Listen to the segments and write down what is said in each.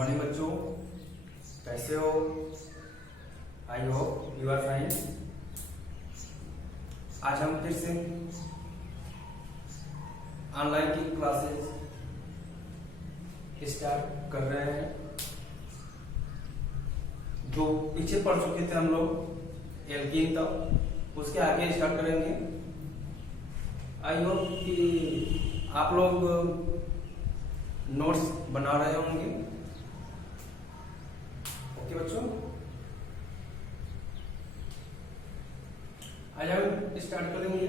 Morning बच्चों, कैसे हो? I hope you are fine. आज हम फिर से ऑनलाइन की क्लासेस स्टार्ट कर रहे हैं। जो पीछे पढ़ चुके थे हम लोग एल्कीन तक, उसके आगे स्टार्ट करेंगे। आई होप कि आप लोग नोट्स बना रहे होंगे। ओके बच्चों, आज हम स्टार्ट करेंगे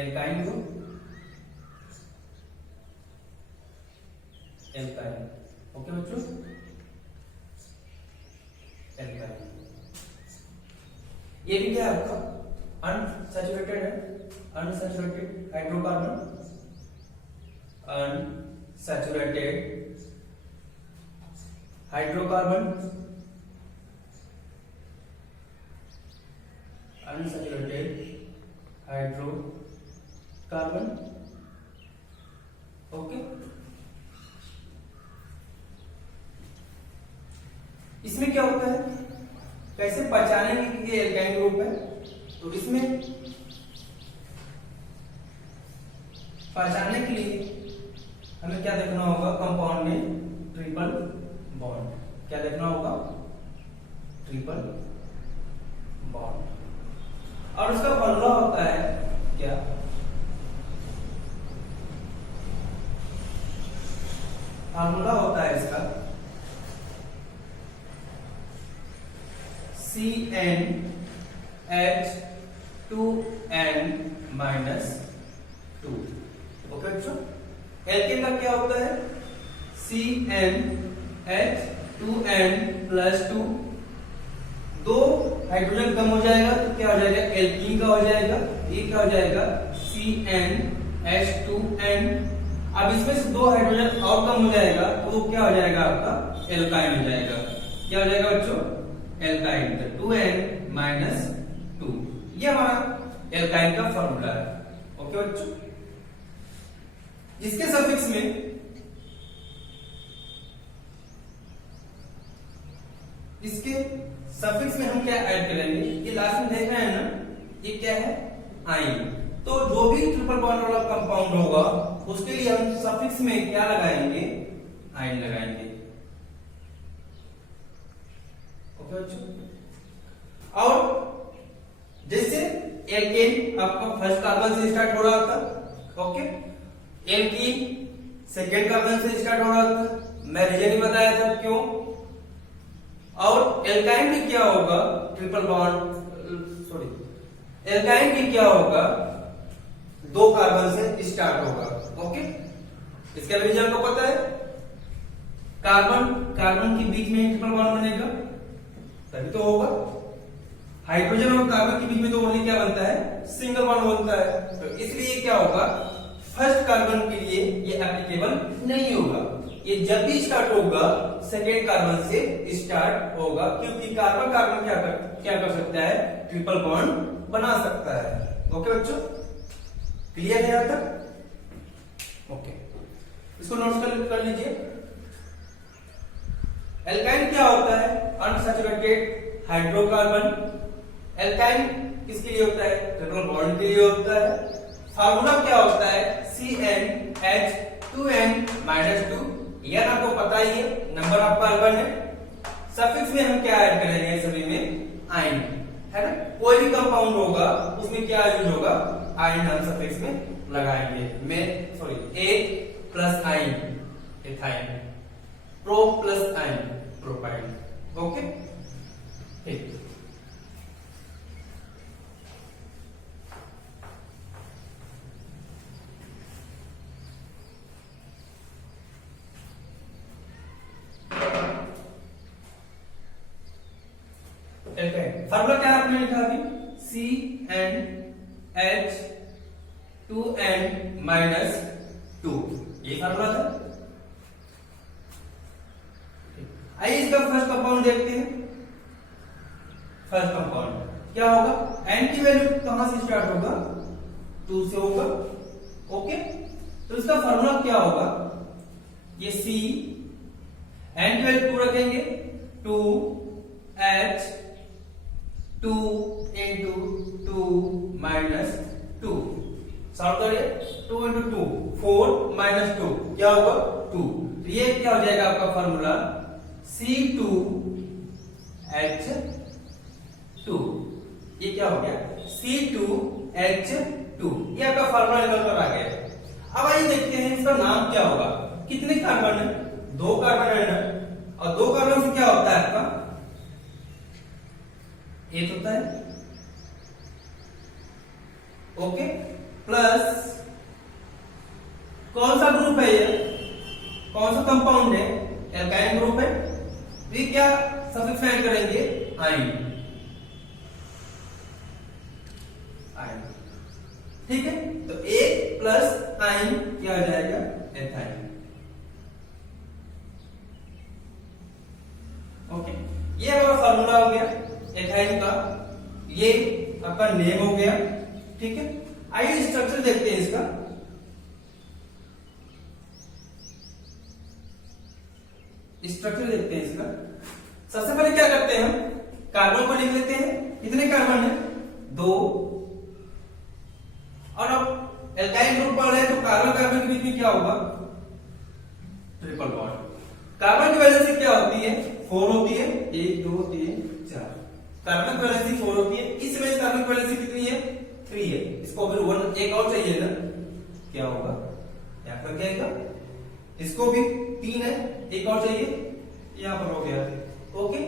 एल्काइन ग्रुप। एल्काइन, ओके बच्चों, एल्काइन ये भी क्या है आपका? अनसैचुरेटेड है, unsaturated hydrocarbon, unsaturated hydrocarbon, unsaturated hydrocarbon. Okay, इसमें क्या होता है, कैसे पहचानेंगे कि ये एल्काइन ग्रुप है? तो इसमें पहचानने के लिए हमें क्या देखना होगा? कंपाउंड में ट्रिपल बॉन्ड। क्या देखना होगा? Triple bond. और उसका फॉर्मूला होता है क्या? फॉर्मूला होता है इसका CnH2n-2। ओके बच्चों, एल्केन का क्या होता है? CnH2n+2। दो हाइड्रोजन कम हो जाएगा तो क्या हो जाएगा? एल्कीन का हो जाएगा। ये क्या हो जाएगा? CnH2n। अब इसमें से दो हाइड्रोजन और कम हो जाएगा तो वो क्या हो जाएगा? आपका एल्काइन हो जाएगा। क्या हो जाएगा बच्चों? एल्काइन। 2n-2 ये हमारा एल्काइन का फॉर्मूला है। ओके बच्चों, इसके सफिक्स में हम क्या ऐड करेंगे? ये लास्ट में देख रहे हैं ना, ये क्या है? आइन। तो जो भी ट्रिपल बॉन्ड वाला कंपाउंड होगा उसके लिए हम सफिक्स में क्या लगाएंगे? आइन लगाएंगे। ओके बच्चों, और जैसे एल्केन आपका फर्स्ट कार्बन से स्टार्ट हो रहा था, ओके, एल्कीन सेकेंड कार्बन से स्टार्ट हो रहा था। मैं रीजन ही बताया था क्यों। और एल्काइन भी क्या होगा? ट्रिपल बॉन्ड, सॉरी, एल्काइन भी क्या होगा? दो कार्बन से स्टार्ट होगा। ओके, इसका रीजन को पता है? कार्बन के बीच में ट्रिपल बॉन्ड बनेगा तभी तो होगा। हाइड्रोजन और कार्बन के बीच में तो ओनली क्या बनता है? सिंगल बॉन्ड बनता है। तो इसलिए क्या होगा? फर्स्ट कार्बन के लिए ये एप्लीकेबल नहीं होगा। ये जब भी स्टार्ट होगा सेकेंड कार्बन से स्टार्ट होगा, क्योंकि कार्बन क्या कर सकता है? ट्रिपल बॉन्ड बना सकता है। ओके बच्चों, क्लियर है यहां तक? ओके, इसको नोट कर लीजिए। एल्काइन क्या होता है? Unsaturated hydrocarbon. एल्काइन किसके लिए होता है? ट्रिपल बॉन्ड के लिए होता है। फार्मूला क्या होता है? CnH2n-2। यह आपको पता ही है, नंबर ऑफ कार्बन है। सफिक्स में हम क्या ऐड करेंगे? सभी में आइन है ना। कोई भी कंपाउंड होगा उसमें क्या यूज होगा? आइन हम सफिक्स में लगाएंगे। ए plus yne ethyne, pro plus yne propyne. Okay, ठीक। फॉर्मूला क्या आपने लिखा अभी? CnH2n-2 ये फॉर्मूला था। आइए इसका फर्स्ट कंपाउंड देखते हैं। फर्स्ट कंपाउंड क्या होगा? एन की वैल्यू कहां से स्टार्ट होगा? 2 से होगा। ओके, तो इसका फॉर्मूला क्या होगा, ये C N की वैल्यू 2 रखेंगे, 2H 2 into 2 minus 2, सॉल्व करिए, 2 into 2 4 minus 2 क्या होगा 2, तो ये क्या हो जाएगा आपका फॉर्मूला C2H2, ये क्या हो गया C2H2, ये आपका फॉर्मूला निकल कर आ गया। अब आइए देखते हैं इसका नाम क्या होगा, कितने कार्बन है, 2 कार्बन है ना, और 2 कार्बन से क्या होता है आपका एक होता है, ओके, प्लस कौन सा ग्रुप है ये, कौन सा कंपाउंड है, एल्काइल ग्रुप है, ये क्या सफिक्स ऐड करेंगे आइन, आइन, ठीक है, तो एक प्लस आइन क्या हो जाएगा एथाइन, ओके, ये हमारा फॉर्मूला हो गया एथाइन का, ये आपका नेम हो गया, ठीक है। आइए स्ट्रक्चर देखते हैं इसका, स्ट्रक्चर देखते हैं इसका। सबसे पहले क्या करते हैं हम, कार्बन को लिख लेते हैं, कितने कार्बन है 2, और अब एल्काइल ग्रुप पढ़ रहे हैं तो कार्बन कार्बन के बीच में क्या होगा ट्रिपल बॉन्ड, कार्बन की वैलेंसी क्या होती है 4 होती है, 1 2 3 4, कार्बन की वैलेंसी 4 होती है, इस में कार्बन की वैलेंसी कितनी है 3 है, इसको फिर 1 एक और चाहिए ना, क्या होगा यहां पर क्या आएगा, इसको भी 3 है, एक और चाहिए, यहां पर हो गया, ओके।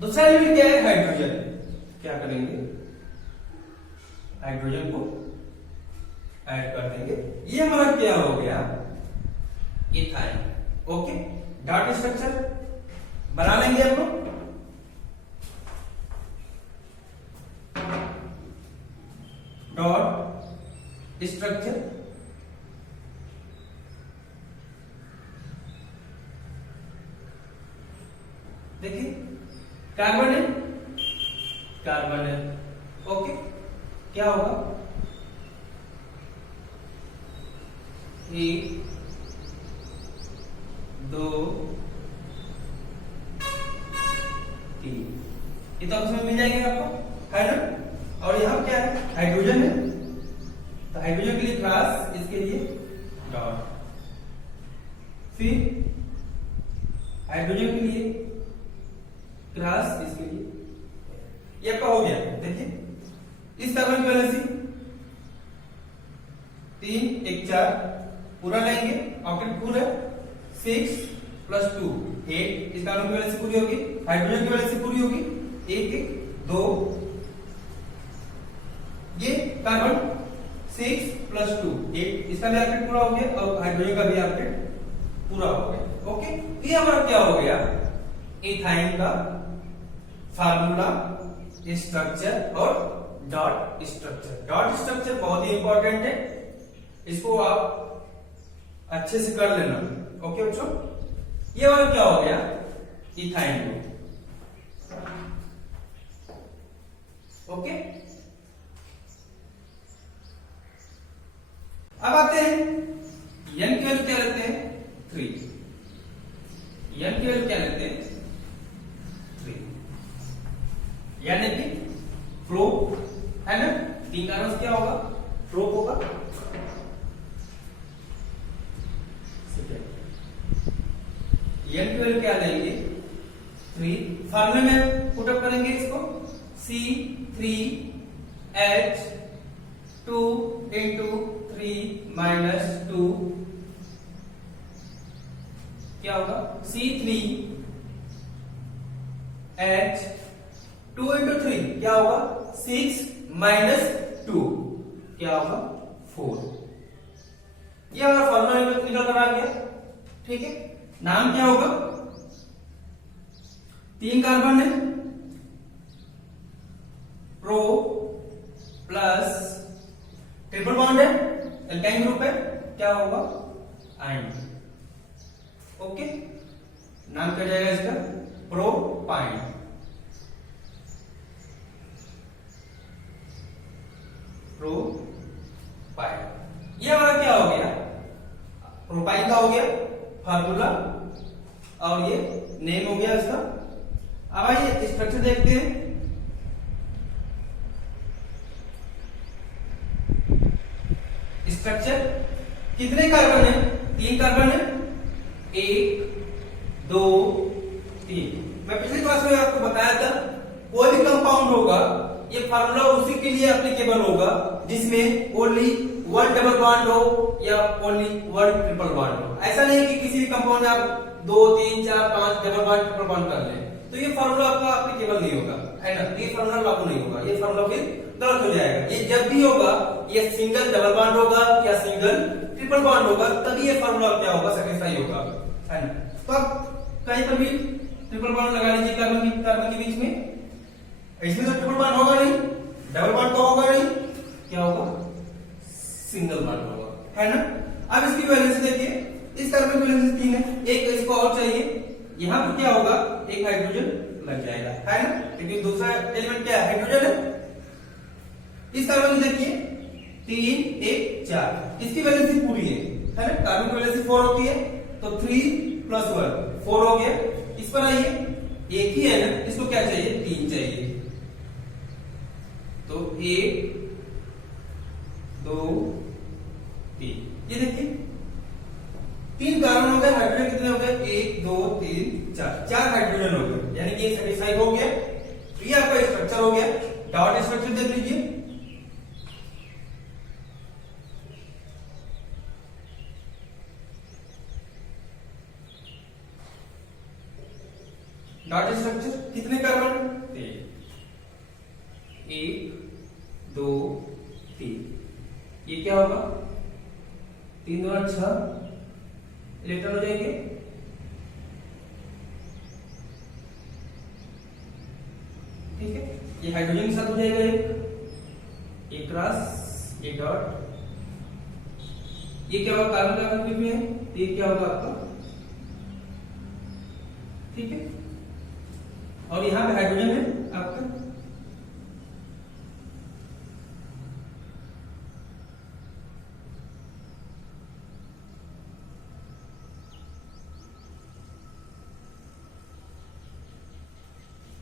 दूसरा एलिमेंट क्या है हाइड्रोजन, क्या करेंगे हाइड्रोजन को ऐड कर देंगे, ये हमारा क्या हो गया इथाइन, ओके। डॉट स्ट्रक्चर बना लेंगे हम लोग, डॉट स्ट्रक्चर, देखिए कार्बन है, कार्बन है, ओके, क्या होगा 1 2 3, ये तो उसमें मिल जाएंगे आपको, है ना। और यहां क्या है हाइड्रोजन है, तो हाइड्रोजन के लिए क्रॉस, इसके लिए डॉट, फिर हाइड्रोजन के लिए क्रॉस, इसके लिए, ये आपका हो गया। देखिए इस कार्बन की वैलेंसी 3 1 4 पूरा लेंगे, ऑक्टेट पूरा 6 प्लस 2 8, इस कार्बन की वैलेंसी पूरी होगी, हाइड्रोजन की वैलेंसी पूरी होगी 1 1 2, ये कार्बन 6 प्लस 2 8, इसका भी ऑक्टेट पूरा हो गया, और हाइड्रोजन का भी ऑक्टेट पूरा हो गया, ओके। ये हमारा क्या हो गया इथाइन का फार्मूला, स्ट्रक्चर और डॉट स्ट्रक्चर। डॉट स्ट्रक्चर बहुत ही इंपॉर्टेंट है, इसको आप अच्छे से कर लेना, ओके बच्चों। ये वाला क्या हो गया इथाइन, ओके। अब आते हैं एन की वैल्यू क्या लेते हैं 3, एन की वैल्यू क्या लेते हैं 3, यानी कि फ्लो है ना, 3 कार्बन क्या होगा फ्लो होगा, एन की वैल्यू क्या लेंगे 3, फार्मूले में पुट अप करेंगे इसको, C3H2 into 3 minus 2 क्या होगा C3H2 into 3 क्या होगा 6 minus 2 क्या होगा 4, ये हमारा फॉर्मूला निकल कर आ गया, ठीक है। नाम क्या होगा, 3 कार्बन है, प्रो प्लस ट्रिपल बॉन्ड है, एल्काइन ग्रुप है, क्या होगा आइन, ओके। नाम क्या जाएगा इसका प्रोपाइन, प्रोपाइन। ये हमारा हो गया फार्मूला और ये नेम हो गया इसका। अब आइए स्ट्रक्चर देखते हैं। स्ट्रक्चर कितने कार्बन है? 3 कार्बन है, 1 2 3। मैं पिछली क्लास में आपको बताया था कोई भी कंपाउंड होगा ये फार्मूला उसी के लिए एप्लीकेबल होगा जिसमें ओनली 1 डबल बॉन्ड हो या ओनली 1 ट्रिपल बॉन्ड हो। ऐसा नहीं कि किसी भी कंपाउंड में आप 2 3 4 5 डबल बॉन्ड ट्रिपल बॉन्ड कर लें तो ये फार्मूला आपका एप्लीकेबल नहीं होगा, है ना। ये फार्मूला लागू नहीं होगा, ये फार्मूला फिर गलत हो जाएगा। ये जब भी होगा ये सिंगल डबल बॉन्ड होगा या सिंगल ट्रिपल बॉन्ड होगा तभी ये फार्मूला क्या होगा, सेटिस्फाई होगा, है ना। तो अब कहीं पर भी ट्रिपल बॉन्ड लगा लीजिए कार्बन के बीच में। इसमें तो ट्रिपल बॉन्ड होगा नहीं, डबल बॉन्ड तो होगा नहीं, क्या होगा? सिंगल बॉन्ड होगा, है ना। अब इसकी वैल्यू से देखिए, इस कार्बन की वैल्यू 3 है, एक इसको और चाहिए, यहां पर क्या होगा? एक हाइड्रोजन लग जाएगा, है ना, क्योंकि दूसरा एलिमेंट क्या है? हाइड्रोजन है। इस कार्बन की देखिए 3 1 4, इसकी वैलेंसी पूरी है ना। कार्बन की वैलेंसी 4 होती है तो 3 + 1 4 हो गया। इस पर आइए, एक ही है ना, इसको क्या चाहिए? 3 चाहिए। तो 1 2 3, ये देखिए 3 कार्बन हो गए, हाइड्रोजन कितने हो गए? 1 2 3 4 हाइड्रोजन हो गए, यानी कि सेटिस्फाई हो गया। तो ये आपका स्ट्रक्चर हो गया। डॉट स्ट्रक्चर देख लीजिए। डॉट स्ट्रक्चर कितने कार्बन? 1 2 3, ये क्या होगा? 3 2 6 इलेक्ट्रॉन हो जाएंगे। ठीक है, ये हाइड्रोजन के साथ हो जाएगा एक क्रॉस, एक डॉट। ये क्या होगा? कार्बन कार्बन के बीच में, ये क्या होगा आपका? ठीक है, और यहां पे हाइड्रोजन है आपका।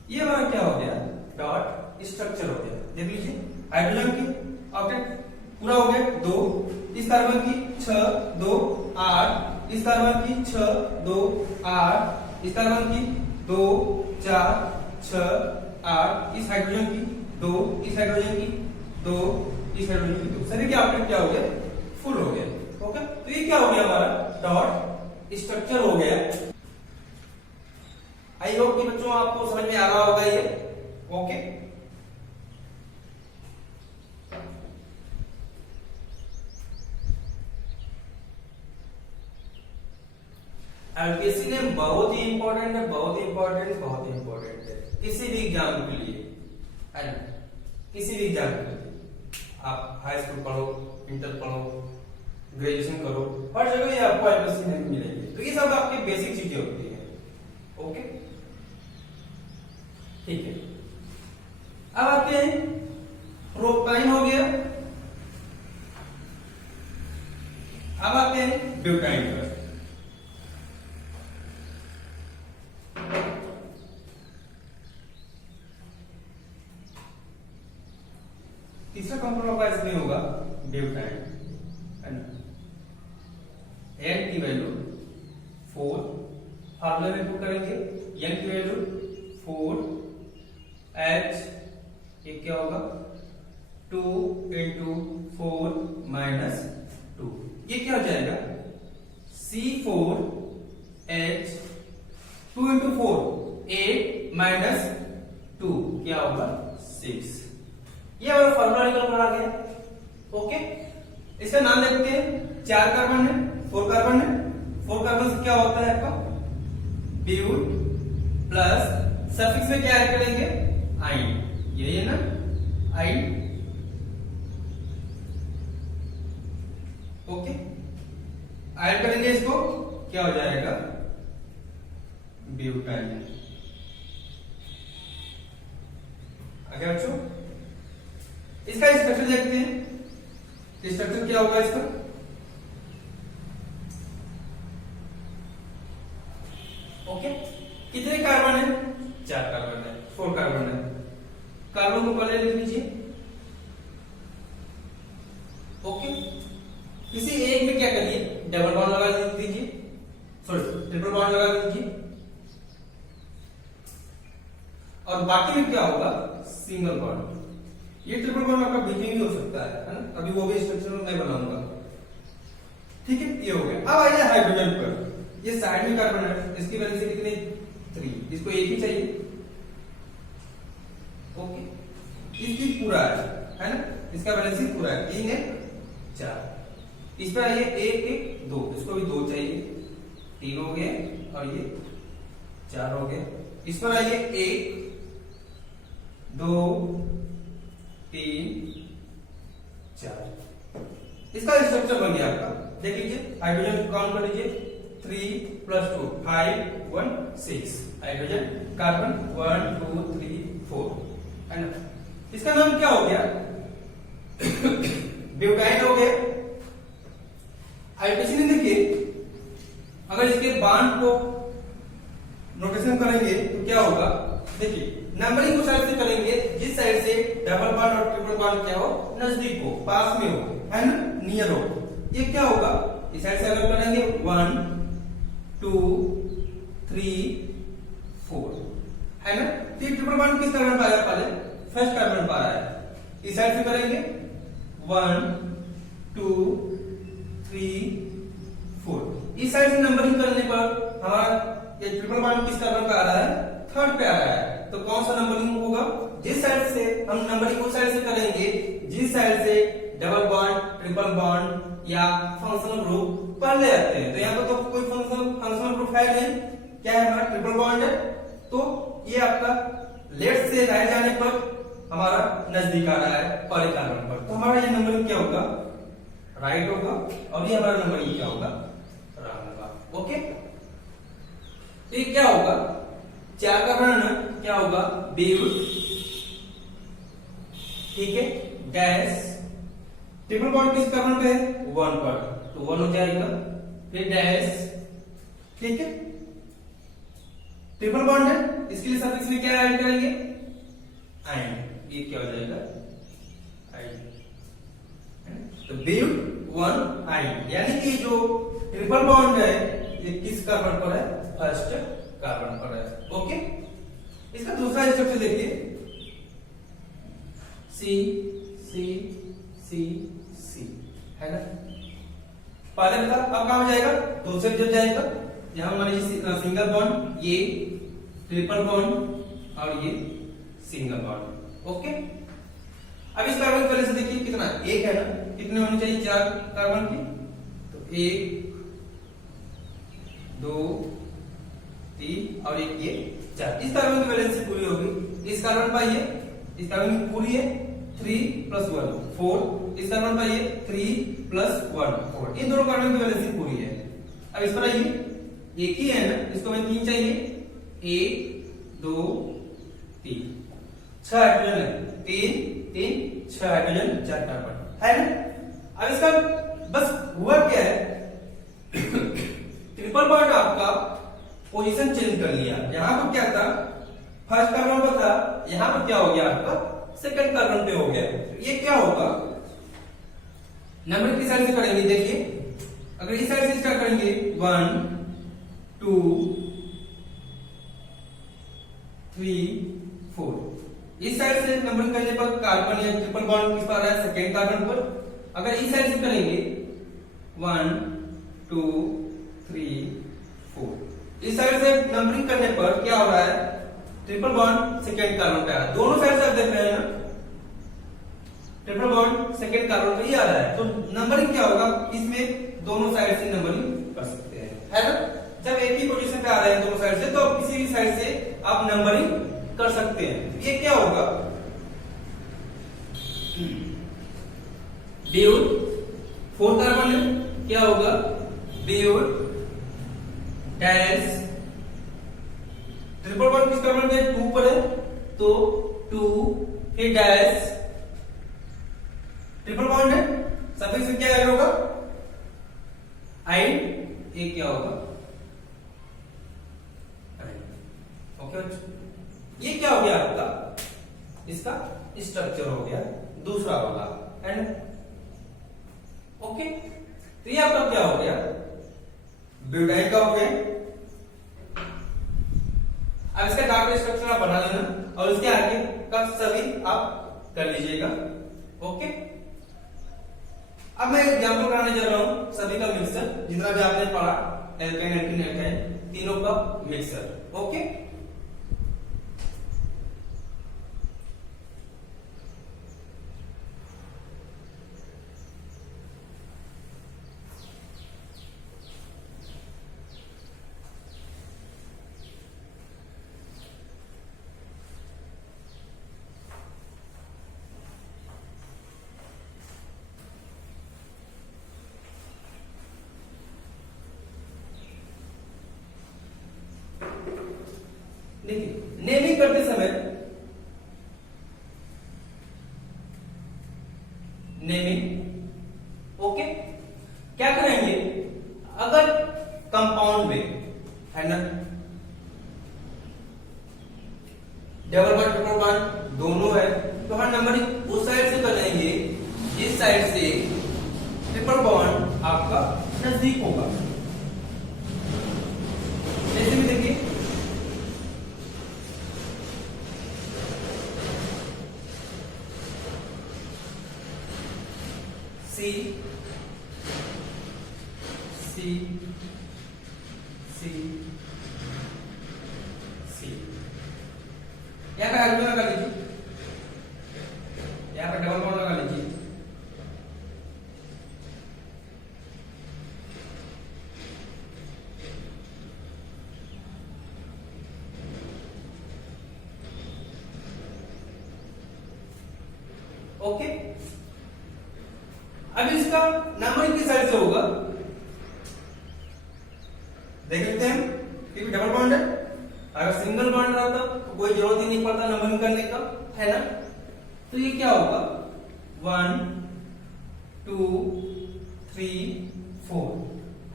ये हमारा क्या हो गया? डॉट स्ट्रक्चर हो गया। देख लीजिए, हाइड्रोजन की ऑक्टेट पूरा हो गया 2, इस कार्बन की 6 2 8, इस कार्बन की 6 2 8, इस कार्बन की 2 4 6 8, इस हाइड्रोजन की 2, इस हाइड्रोजन की 2, इस हाइड्रोजन की 2, सभी के ऑक्टेट क्या हो गया? फुल हो गया। ओके, तो ये क्या हो गया? हमारा डॉट स्ट्रक्चर हो गया। आई होप कि बच्चों आपको समझ में आ रहा होगा ये। ओके, एलकेसी नेम बहुत ही इंपॉर्टेंट है, बहुत ही इंपॉर्टेंट है किसी भी एग्जाम के लिए, है ना। किसी भी एग्जाम के लिए, आप हाई स्कूल पढ़ो, इंटर पढ़ो, ग्रेजुएशन करो, हर जगह ये आपको एलकेसी नेम मिलेंगे। तो ये सब आपकी बेसिक चीजें होती है। ओके, ठीक है। अब आते हैं प्रोपाइन हो गया, अब आते हैं ब्यूटाइन पर। तीसरा कंपाउंड होगा, इसमें होगा ब्यूटाइन, है ना। एन की वैल्यू 4, फार्मूला में पुट करेंगे, एन की वैल्यू 4, H ये क्या होगा? 2 × 4 - 2, ये क्या हो जाएगा? C4 H 2 × 4 8 - 2 क्या होगा? 6। ये हमारा फॉर्मूला निकल कर आ गया। ओके, इसका नाम देखते हैं। 4 कार्बन है, 4 कार्बन है, 4 कार्बन से क्या होता है आपका? ब्यूट प्लस सफिक्स में क्या ऐड करेंगे? आइन, यही है ना, आइन। ओके, ऐड करेंगे इसको, क्या हो जाएगा? ब्यूटाइन। आगे बच्चों, इसका स्ट्रक्चर देखते हैं। स्ट्रक्चर क्या होगा इसका? ओके, किसी एक में क्या करिए, डबल बॉन्ड लगा दीजिए, सॉरी ट्रिपल बॉन्ड लगा दीजिए, और बाकी में क्या होगा, सिंगल बॉन्ड। ये ट्रिपल बॉन्ड आपका बीच में भी हो सकता है ना, अभी वो भी स्ट्रक्चर मैं बनाऊंगा। ठीक है, ये हो गया। अब आइए हाइड्रोजन पर, ये साइड में कार्बन है, इसकी वैलेंसी कितनी, 3, इसको एक ही चाहिए। ओके, इसकी पूरा है ना, इसका वैलेंसी पूरा है, 3 है 4। इस पर आइए 1 1 2, इसको भी 2 चाहिए, 3 हो गए, और ये 4 हो गए। इस पर आइए 1 2 3 4, इसका स्ट्रक्चर बन गया आपका। देख लीजिए, हाइड्रोजन काउंट कर लीजिए, 3 + 2 5 1 6 हाइड्रोजन, कार्बन 1 2 3 4 है ना। इसका नाम क्या हो गया, ब्यूटाइन हो गया। हाइड्रोजन देखिए, अगर इसके बांड को नोटेशन करेंगे तो क्या होगा, देखिए नंबरिंग उस साइड से करेंगे जिस साइड से डबल बॉन्ड और ट्रिपल बॉन्ड क्या हो, नजदीक हो, पास में हो, है ना, नियर हो। ये क्या होगा, इस साइड से अगर करेंगे 1 2 3 4 है ना। तो ट्रिपल बॉन्ड किस कार्बन पर आया, पहले फर्स्ट कार्बन पर आया है। इस साइड से करेंगे 1 2 3 4, इस साइड से नंबरिंग करने पर हमारा ये ट्रिपल बॉन्ड किस कार्बन पे आ रहा है, थर्ड पे आ रहा है। तो कौन सा नंबरिंग होगा, जिस साइड से हम नंबरिंग उस साइड से करेंगे जिस साइड से डबल बॉन्ड ट्रिपल बॉन्ड या फंक्शनल ग्रुप पहले आते हैं। तो यहाँ पर तो कोई फंक्शनल ग्रुप है नहीं, क्या है, हमारा ट्रिपल बॉन्ड है। तो ये आपका लेफ्ट से राइट जाने पर हमारा नजदीक आ रहा है पहले कार्बन पर, तो हमारा ये नंबरिंग क्या होगा, राइट होगा, और ये हमारा नंबरिंग क्या होगा, रॉन्ग होगा। ओके, तो ये क्या होगा, 4 का वर्णन क्या होगा, ब्यूट, ठीक है, डैश, ट्रिपल बॉन्ड किस कार्बन पे है, 1 पर, तो 1 हो जाएगा, फिर डैश, ठीक है, ट्रिपल बॉन्ड है, इसके लिए सफिक्स में क्या ऐड करेंगे, आयन, ये क्या हो जाएगा, आयन, तो ब्यूट 1 आयन, यानी कि जो ट्रिपल बॉन्ड है ये किस कार्बन पर है, फर्स्ट कार्बन पर है। ओके, इसका दूसरा स्ट्रक्चर देखिए, सी सी सी सी है ना, पहले का अब क्या हो जाएगा, दूसरे जब जाएगा, यहां मान लीजिए सिंगल बॉन्ड, ये ट्रिपल बॉन्ड और ये सिंगल बॉन्ड। ओके, अब इस कार्बन की वैलेंसी देखिए कितना, 1 है ना, कितने होने चाहिए, 4 कार्बन की, तो 1 2 3 और 1 ये 4, इस कार्बन की वैलेंसी पूरी होगी। इस कार्बन पर ये, इस कार्बन की पूरी है 3 + 1 4, इस कार्बन पर ये 3 + 1 4, इन दोनों कार्बन की वैलेंसी पूरी है। अब इस पर आइए, एक ही है ना, इसको हमें 3 चाहिए, 1 2 3 6 हाइड्रोजन है, 3 3 6 हाइड्रोजन 4 कार्बन है ना। अब इसका बस हुआ क्या है, ट्रिपल बॉन्ड आपका पोजीशन चेंज कर लिया, यहां पर क्या था, फर्स्ट कार्बन पर था, यहां पर क्या हो गया आपका, सेकंड कार्बन पे हो गया। तो ये क्या होगा, नंबर किस साइड से करेंगे, देखिए अगर इस साइड से स्टार्ट करेंगे 1 2 3 4, इस साइड से नंबरिंग करने पर कार्बन या ट्रिपल बॉन्ड किस पर आ रहा है, सेकंड कार्बन पर। अगर इस साइड से करेंगे 1 2 3 4, इस साइड से नंबरिंग करने पर क्या हो रहा है, ट्रिपल बॉन्ड सेकंड कार्बन पे आ रहा है। दोनों साइड से आप देख रहे हैं ना, ट्रिपल बॉन्ड सेकंड कार्बन पे ही आ रहा है, तो नंबरिंग क्या होगा, इसमें दोनों साइड से नंबरिंग कर सकते हैं, है ना। जब एक ही पोजीशन पे आ रहे हैं दोनों साइड से, तो किसी भी साइड से आप नंबरिंग कर सकते हैं। ये क्या होगा, ब्यूट 4 कार्बन है, क्या होगा, ब्यूट डैश, ट्रिपल बॉन्ड किस कार्बन पे 2 पर है, तो 2 फिर डैश, ट्रिपल बॉन्ड है, सफिक्स में क्या ऐड होगा, आइन, एक क्या होगा, ओके, ये क्या हो गया आपका, इसका स्ट्रक्चर हो गया दूसरा वाला, एंड ओके, तो ये आपका क्या हो गया, ब्यूटाइल का हो गया। अब इसका डाटा स्ट्रक्चर आप बना लेना और उसके आगे का सभी आप कर लीजिएगा। ओके, अब मैं एग्जांपल कराने जा रहा हूं सभी का मिक्सचर, जितना भी आपने पढ़ा एल्केन एल्कीन एल्काइन तीनों का मिक्सचर। ओके, देखिए नेमिंग करते समय नेमिंग, ओके, क्या करेंगे, अगर कंपाउंड में है ना डबल बॉन्ड ट्रिपल बॉन्ड दोनों है, तो हर नंबरिंग उस साइड से करेंगे जिस साइड से ट्रिपल बॉन्ड आपका नजदीक होगा। जैसे भी देखिए सी सी सी सी, यहाँ पे हाइड्रोजन लगा लीजिए, यहाँ पे डबल बॉन्ड लगा लीजिए। ओके, अब इसका नंबरिंग किस साइड से होगा, देख लेते हैं। क्योंकि डबल बॉन्ड है, अगर सिंगल बॉन्ड रहता तो कोई जरूरत ही नहीं पड़ता नंबरिंग करने का, है ना। तो ये क्या होगा 1 2 3 4,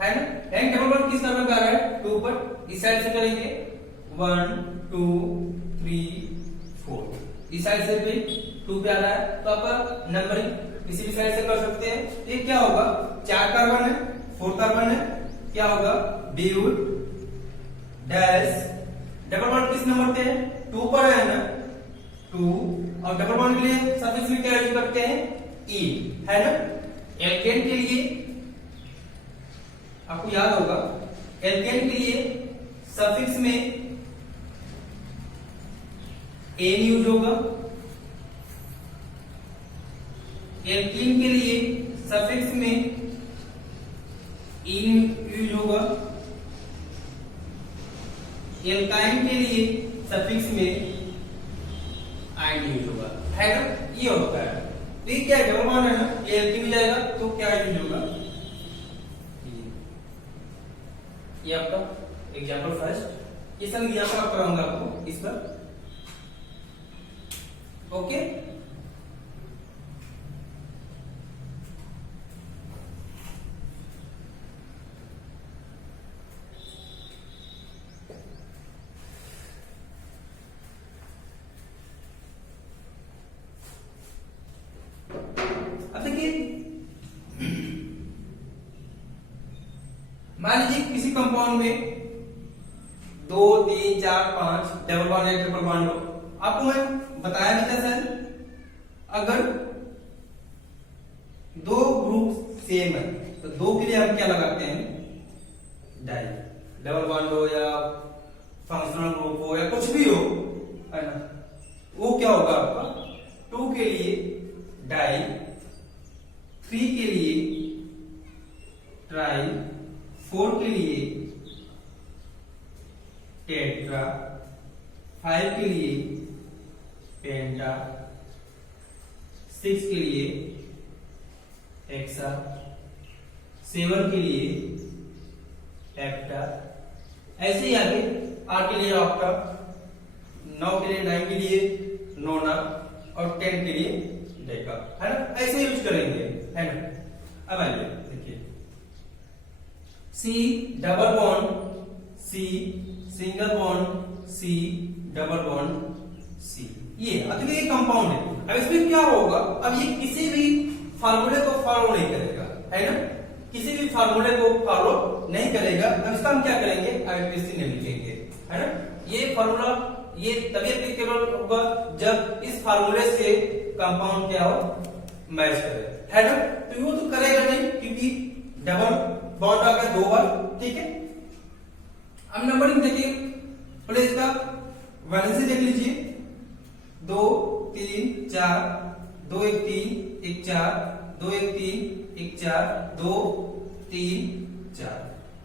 है ना। एंड डबल बॉन्ड किस नंबर पे आ रहा है, 2 पर, इस साइड से करेंगे 1 2 3 4, इस साइड से भी 2 पे आ रहा है, तो आपका नंबरिंग किसी भी साइड से कर सकते हैं। ये क्या होगा, 4 कार्बन है, 4 कार्बन है, क्या होगा ब्यूट डैश, डबल बॉन्ड किस नंबर पे है, 2 पर है ना, 2, और डबल बॉन्ड के लिए सफिक्स में क्या यूज करते हैं, ई, है ना। एल्केन के लिए आपको याद होगा, एल्केन के लिए सफिक्स में एन यूज होगा, एल्कीन के लिए सफिक्स में इन यूज होगा, एल्काइन के लिए सफिक्स में आइन यूज होगा, है ना। ये होता है, तो ये क्या है, डबल बॉन्ड है ना, ये एल्कीन में जाएगा तो क्या यूज होगा, ये आपका एग्जांपल फर्स्ट, ये सब एग्जांपल आप कराऊंगा आपको इस पर। ओके, अब देखिए मान लीजिए किसी कंपाउंड में 2 3 4 5 डबल बॉन्ड या ट्रिपल बॉन्ड हो, आपको मैं बताया भी था सर, अगर 2 ग्रुप सेम है तो 2 के लिए हम क्या लगाते हैं, डाई, डबल बॉन्ड हो या फंक्शनल ग्रुप हो या कुछ भी हो, है ना, वो क्या होगा आपका 2 के लिए डाई, 3 के लिए ट्राई, 4 के लिए टेट्रा, 5 के लिए पेंटा, 6 के लिए हेक्सा, 7 के लिए हेप्टा, ऐसे ही आगे 8 के लिए आपका, 9 के लिए 9 के लिए नोना और 10 के लिए डेका, है ना। ऐसे यूज करेंगे, है ना। अब आइए देखिए, C double bond C, single bond C, double bond C, ये अब देखिए ये कंपाउंड है। अब इसमें क्या होगा, अब ये किसी भी फार्मूले को फॉलो नहीं करेगा, है ना, किसी भी फार्मूले को फॉलो नहीं करेगा, अब इसका हम क्या करेंगे, आईयूपीएसी नहीं लिखेंगे, है ना। ये फार्मूला ये तभी एप्लीकेबल होगा जब इस फार्मूले से कंपाउंड क्या हो, मैच करे, है ना। तो वो तो करेगा नहीं क्योंकि डबल बॉन्ड आ गया 2 बार, ठीक है। अब नंबरिंग देखिए, पहले इसका वैलेंसी देख लीजिए, 2 3 4, 2 1 3 1 4, 2 1 3 1 4, 2 3 4,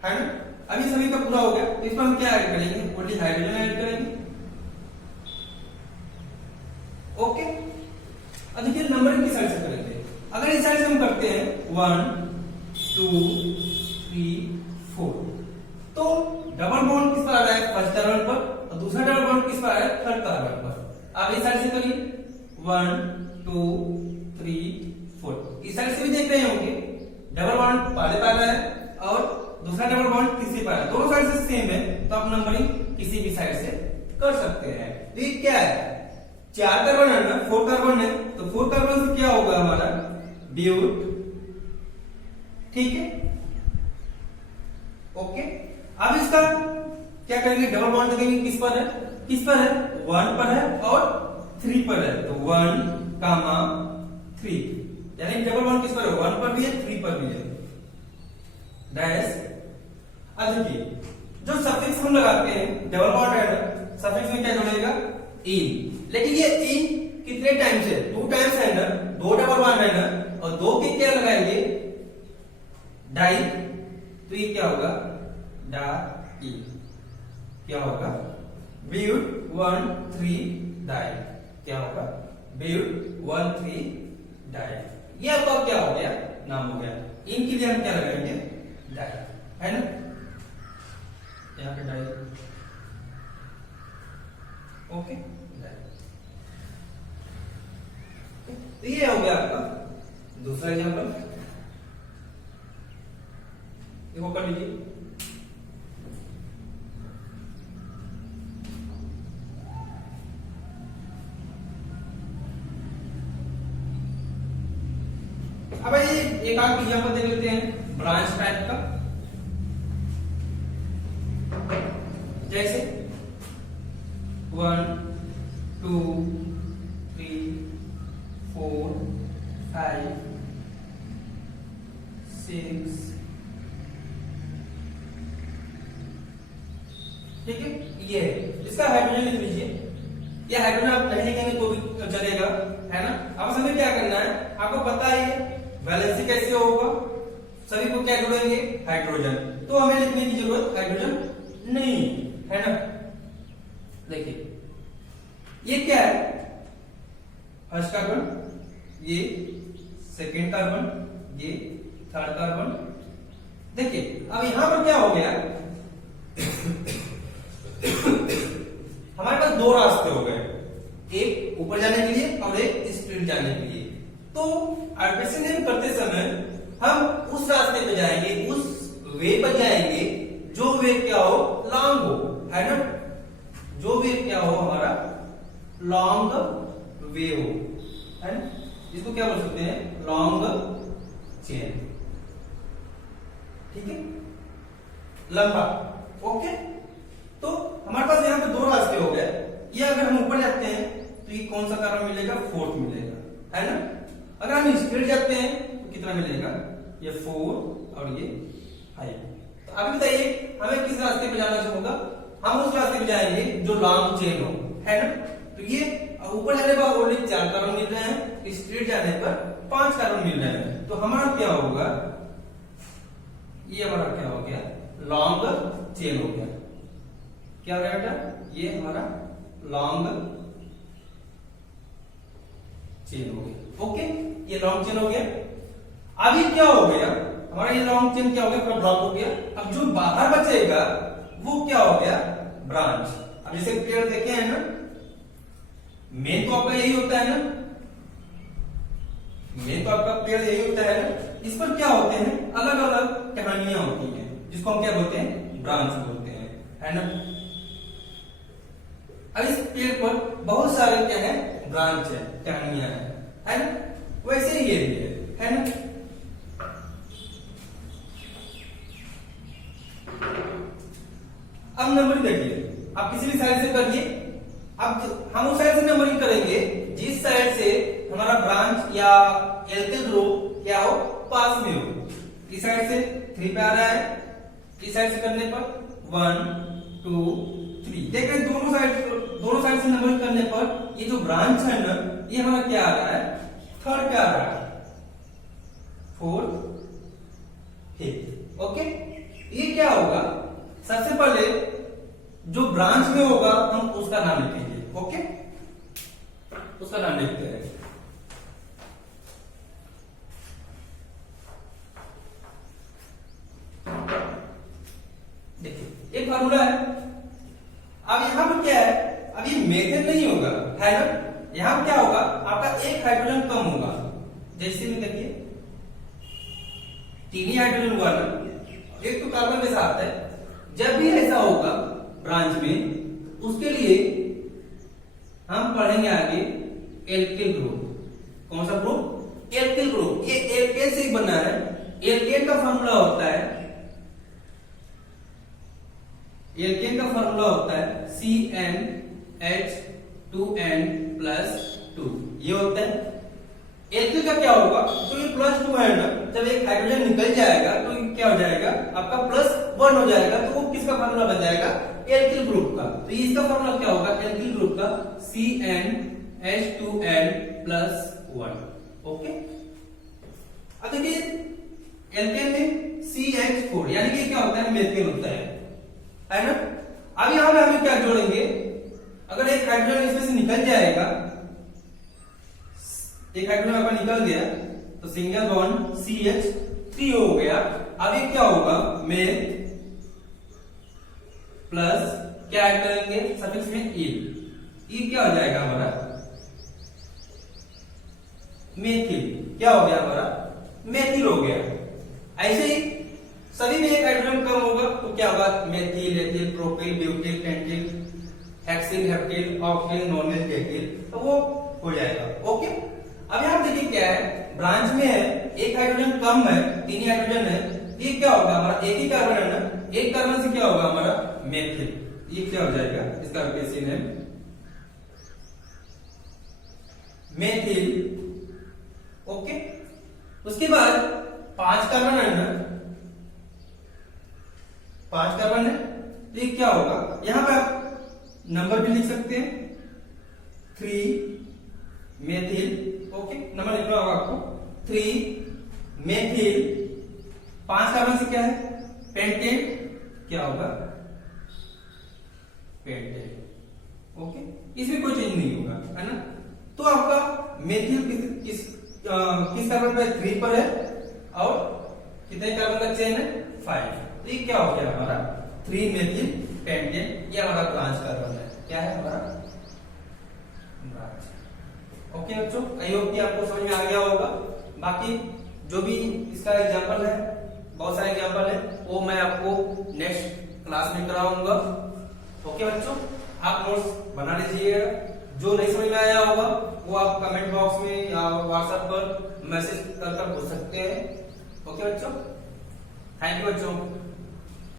है ना। अभी सभी का पूरा हो गया, तो इसमें हम क्या ऐड करेंगे, ओनली हाइड्रोजन ऐड करेंगे, ओके। अब देखिए नंबरिंग किस साइड से करेंगे, अगर इस साइड से हम करते हैं 1 2 3 4, तो डबल बॉन्ड किस पर आ रहा है, फर्स्ट कार्बन पर, और दूसरा डबल बॉन्ड किस पर आ रहा है, थर्ड कार्बन पर। आप इस साइड से करिए 1 2 3 4, इस साइड से भी देख रहे होंगे डबल बॉन्ड पहले पर आ रहा है और दूसरा डबल बॉन्ड तीसरी पर आ रहा है, दोनों साइड से सेम है, तो आप नंबरिंग किसी भी साइड से कर सकते हैं। तो ये क्या है, 4 कार्बन है ना, 4 कार्बन है, तो 4 कार्बन से क्या होगा हमारा ब्यूट, ठीक है, ओके। अब इसका क्या करेंगे, डबल बॉन्ड देखेंगे किस पर है, 1 पर है और 3 पर है, तो 1 3, यानी डबल बॉन्ड किस पर है, 1 पर भी है 3 पर भी है, डैश। अब देखिए जो सफिक्स हम लगाते हैं, डबल बॉन्ड है ना, सफिक्स में क्या जुड़ेगा, इन, लेकिन ये इन कितने टाइम्स है, 2 टाइम्स है ना, 2 डबल बॉन्ड है ना, और 2 के क्या लगाएंगे, डाई, तो ये क्या होगा, डाई, क्या होगा, ब्यूट 1 3 डाई, क्या होगा, ब्यूट 1 3 डाई। ये आपका क्या हो गया, नाम हो गया। इनके लिए हम क्या लगाएंगे, डाई, है ना, यहाँ पे डाई, ओके, डाई। तो ये हो गया आपका दूसरा एग्जाम्पल, देखो कर लीजिए। अब ये एक आध एग्जाम्पल देख लेते हैं ब्रांच टाइप का, जैसे 1 2 3 4 5 6, ठीक है। ये इसका हाइड्रोजन लिख लीजिए, ये हाइड्रोजन आप नहीं लिखेंगे तो भी चलेगा, है ना। अब हमें क्या करना है, आपको पता ही है वैलेंसी कैसे होगा, सभी को क्या जुड़ेंगे, हाइड्रोजन, तो हमें लिखने की जरूरत हाइड्रोजन नहीं है ना। देखिए ये क्या है, फर्स्ट कार्बन, ये सेकेंड कार्बन, ये थर्ड कार्बन। देखिए अब यहां पर क्या हो गया, हमारे पास 2 रास्ते हो गए, एक ऊपर जाने के लिए और एक स्ट्रेट जाने के लिए। तो आइयूपीएसी करते समय हम उस रास्ते पे जाएंगे, उस वे पर जाएंगे जो वे क्या हो, लॉन्ग हो, है ना, जो वे क्या हो हमारा लॉन्ग वे हो, है ना, इसको क्या बोल सकते हैं, लॉन्ग चेन, ठीक है, लंबा, ओके। तो हमारे पास यहाँ पे 2 रास्ते हो गए, ये अगर हम ऊपर जाते हैं तो ये कौन सा कार्बन मिलेगा, 4th मिलेगा, है ना। अगर हम स्ट्रेट जाते हैं तो कितना मिलेगा, ये 4 और ये 5। तो अभी बताइए हमें किस रास्ते पे जाना होगा, हम उस रास्ते पे जाएंगे जो लॉन्ग चेन हो, है ना। तो ये ऊपर जाने पर ओनली 4 कार्बन मिल रहे हैं, स्ट्रेट जाने पर 5 कार्बन मिल रहे हैं, तो हमारा क्या होगा, ये हमारा क्या हो गया, लॉन्ग चेन हो गया। क्या हो गया बेटा, ये हमारा लॉन्ग चेन हो गया, ओके, ये लॉन्ग चेन हो गया। अभी क्या हो गया, हमारा ये लॉन्ग चेन क्या हो गया, पूरा ब्लॉक हो गया। अब जो बाहर बचेगा वो क्या हो गया, ब्रांच। अब जैसे पेड़ देखे हैं ना, मेन तो आपका यही होता है ना, मेन तो आपका पेड़ यही होता है ना, इस पर क्या होते हैं, अलग अलग टहनियां होती हैं, जिसको हम क्या बोलते हैं, ब्रांच बोलते हैं, है ना। अब इस पेड़ पर बहुत सारे क्या है, ब्रांच है, टहनियां है ना। वैसे ही ये भी है ना। पासिंग नंबरिंग देखिए, आप किसी भी साइड से करिए। अब हम उस साइड से नंबरिंग करेंगे जिस साइड से हमारा ब्रांच या एल्किल ग्रुप क्या हो, पास में हो। इस साइड से 3 पे आ रहा है, इस साइड से करने पर 1 2 3। देख रहे हैं दोनों साइड से नंबरिंग करने पर ये जो ब्रांच है ना, ये हमारा क्या आ रहा है, 3rd पे आ रहा है, 4th 5th। ओके, ये क्या होगा, सबसे पहले जो ब्रांच में होगा हम उसका नाम लिखेंगे। ओके, उसका नाम लिखते हैं। देखिए एक फार्मूला है। अब यहां पर क्या है, अब ये मेथड नहीं होगा, है ना। यहां पर क्या होगा, आपका एक हाइड्रोजन कम होगा। जैसे में देखिए 3 ही हाइड्रोजन हुआ ना, एक तो कार्बन के साथ है। जब भी ऐसा होगा ब्रांच में, उसके लिए हम पढ़ेंगे आगे एल्किल ग्रुप। कौन सा ग्रुप, एल्किल ग्रुप। ये एल्केन से ही बना है। एल्केन का फॉर्मूला होता है, एल्केन का फॉर्मूला होता है CnH2n+2। ये होता है। एल्किल का क्या होगा, तो ये +2 है ना, जब एक हाइड्रोजन निकल जाएगा तो ये क्या हो जाएगा, आपका +1 हो जाएगा। तो वो किसका फॉर्मूला बन जाएगा, एल्किल ग्रुप का। तो इसका फॉर्मूला क्या होगा, एल्किल ग्रुप का CnH2n+1। ओके, अब देखिए एल्केन में CH4 यानी कि क्या होता है, मेथेन होता है ना। अब यहां पे हमें क्या जोड़ेंगे, अगर एक हाइड्रोजन इसमें से निकल जाएगा, एक हाइड्रोजन आपका निकल गया तो सिंगल बॉन्ड CH3 हो गया। अब ये क्या होगा, मेथ प्लस क्या ऐड करेंगे सफिक्स में ई क्या हो जाएगा हमारा, मेथिल। क्या हो गया हमारा, मेथिल हो गया। ऐसे ही सभी में एक हाइड्रोजन कम होगा तो क्या होगा, methyl, ethyl, propyl, butyl, pentyl, hexyl, heptyl, octyl, nonyl, decyl, तो वो हो जाएगा। ओके, अब यहां देखिए क्या है, ब्रांच में है, एक हाइड्रोजन कम है, 3 ही हाइड्रोजन है। ये क्या होगा हमारा, एक ही कार्बन है ना, एक कार्बन से क्या होगा हमारा, मेथिल। ये क्या हो जाएगा, इसका बेसिन है मेथिल। ओके, उसके बाद 5 कार्बन है ना, 5 कार्बन है, तो ये क्या होगा, यहां पे आप नंबर भी लिख सकते हैं, 3 मेथिल। ओके, नंबर लिखना होगा आपको, 3 मेथिल। 5 कार्बन से क्या है, पेंटेन, क्या होगा, पेंटेन। ओके, इसमें कोई चेंज नहीं होगा, है ना। तो आपका मेथिल किस कार्बन पर, 3 पर है, और कितने कार्बन का चेन है, 5। तो ये क्या हो गया हमारा, 3 मेथिल पेंटेन। ये हमारा ब्रांच कार्बन है, क्या है हमारा ब्रांच। ओके बच्चों, आई होप कि आपको समझ में आ गया होगा। बाकी जो भी इसका एग्जांपल है, बहुत सारे एग्जांपल है, वो मैं आपको नेक्स्ट क्लास में कराऊंगा। ओके बच्चों, आप नोट्स बना लीजिएगा। जो नहीं समझ में आया होगा वो आप कमेंट बॉक्स में या व्हाट्सएप पर मैसेज कर पूछ सकते हैं। ओके बच्चों, थैंक यू बच्चों।